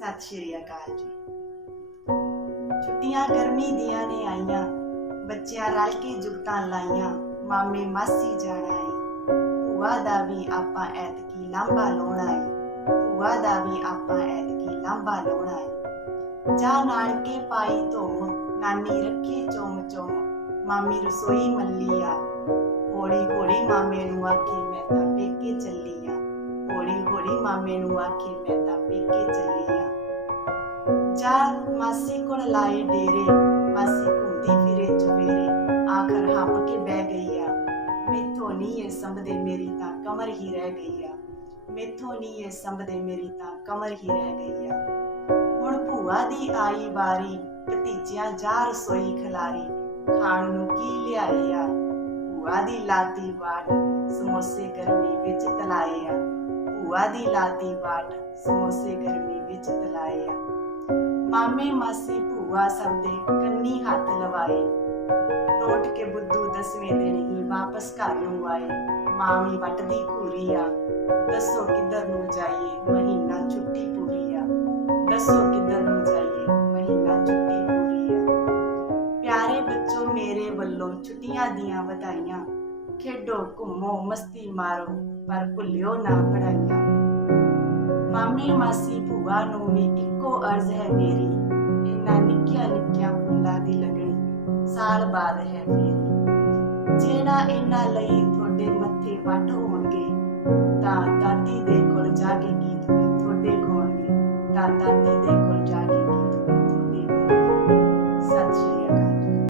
ਸਤਿ ਸ਼੍ਰੀ ਅਕਾਲ ਜੀ ਛੁੱਟੀਆਂ ਗਰਮੀ ਦੀਆਂ ਨੇ ਆਈਆਂ ਬੱਚਿਆਂ ਰਲ ਕੇ ਜੁਗਤਾਂ ਲਾਈਆਂ ਮਾਮੇ ਮਾਸੀ ਜਾਣਾ ਏ ਭੂਆ ਦਾ ਵੀ ਆਪਾਂ ਐਤਕੀ ਲਾਂਬਾ ਲਾਉਣਾ ਏ ਭੂਆ ਦਾ ਵੀ ਆਪਾਂ ਐਤਕੀ ਲਾਂਬਾ ਲਾਉਣਾ ਏ ਜਾ ਨਾਨਕੇ ਪਾਈ ਧੁੰਮ ਨਾਨੀ ਰੱਖੀ ਚੋਮ ਚੋਮ ਮਾਮੀ ਰਸੋਈ ਮੱਲੀ ਆ ਹੌਲੀ ਹੌਲੀ ਮਾਮੇ ਨੂੰ ਆਖੀ ਮੈਂ ਤਾਂ ਪੇਕੇ ਚੱਲੀ ਆ ਹੌਲੀ ਹੌਲੀ ਮਾਮੇ ਨੂੰ ਆਖੀ ਮੈਂ ਤਾਂ ਪੇਕੇ ਚੱਲੀ ਆ ਜਾ ਮਾਸੀ ਕੋਲ ਲਾਏ ਡੇਰੇ। ਮਾਸੀ ਘੁੰਮਦੀ ਫਿਰੇ ਚੁਵੇਰੇ ਆਖਰ ਹੱਪ ਕੇ ਬਹਿ ਗਈ ਆ। ਮੈਥੋਂ ਨਹੀਂ ਇਹ ਸੰਭਦੇ ਮੇਰੀ ਤਾਂ ਕਮਰ ਹੀ ਰਹਿ ਗਈ ਆ। ਮੈਥੋਂ ਨਹੀਂ ਇਹ ਸੰਭਦੇ ਮੇਰੀ ਤਾਂ ਕਮਰ ਹੀ ਰਹਿ ਗਈ ਆ। ਹੁਣ ਭੂਆ ਦੀ ਆਈ ਵਾਰੀ, ਭਤੀਜਿਆਂ ਜਾ ਰਸੋਈ ਖਿਲਾਰੀ। ਖਾਣ ਨੂੰ ਕੀ ਲਿਆਏ ਆ? ਭੂਆ ਦੀ ਲਾਤੀ ਵਾਟ, ਸਮੋਸੇ ਗਰਮੀ ਵਿੱਚ ਤਲਾਏ ਆ। ਭੂਆ ਦੀ ਲਾਤੀ ਵਾਟ, ਸਮੋਸੇ ਗਰਮੀ ਵਿੱਚ ਤਲਾਏ ਆ। ਮਾਮੇ ਮਾਸੀ ਭੂਆ ਸਭ ਦੇ ਕੰਨੀ ਹੱਥ ਲਵਾਏ ਲੋਟ ਕੇ ਬੁੱਧੂ ਦਸਵੇਂ ਦਿਨ ਹੀ ਵਾਪਸ ਘਰ ਨੂੰ ਆਏ ਮਾਮੀ ਵੱਟਦੀ ਘੂਰੀ ਆ ਦੱਸੋ ਕਿੱਧਰ ਨੂੰ ਜਾਈਏ ਮਹੀਨਾ ਛੁੱਟੀ ਪੂਰੀ ਆ ਦੱਸੋ ਕਿੱਧਰ ਨੂੰ ਜਾਈਏ ਮਹੀਨਾ ਛੁੱਟੀ ਪੂਰੀ ਆ ਪਿਆਰੇ ਬੱਚੋ ਮੇਰੇ ਵੱਲੋਂ ਛੁੱਟੀਆਂ ਦੀਆਂ ਵਧਾਈਆਂ ਖੇਡੋ ਘੁੰਮੋ ਮਸਤੀ ਮਾਰੋ ਪਰ ਭੁੱਲਿਓ ਨਾ ਪੜਾਈਆਂ ਮਾਮੀ ਮਾਸੀ ਭੂਆ ਨੂੰ ਵੀ ਇੱਕੋ ਅਰਜ਼ ਹੈ ਮੇਰੀ ਇਹਨਾਂ ਨਿੱਕੀਆਂ ਨਿੱਕੀਆਂ ਫੁੱਲਾਂ ਦੀ ਲੱਗਣੀ ਸਾਲ ਬਾਅਦ ਹੈ ਫੇਰੀ ਜਿਹੜਾ ਇਹਨਾਂ ਲਈ ਤੁਹਾਡੇ ਮੱਥੇ ਵੱਟ ਹੋਣਗੇ ਤਾਂ ਦਾਦੀ ਦੇ ਕੋਲ ਜਾ ਕੇ ਗੀਤ ਵੀ ਤੁਹਾਡੇ ਗਾਉਣਗੇ ਤਾਂ ਦਾਦੀ ਦੇ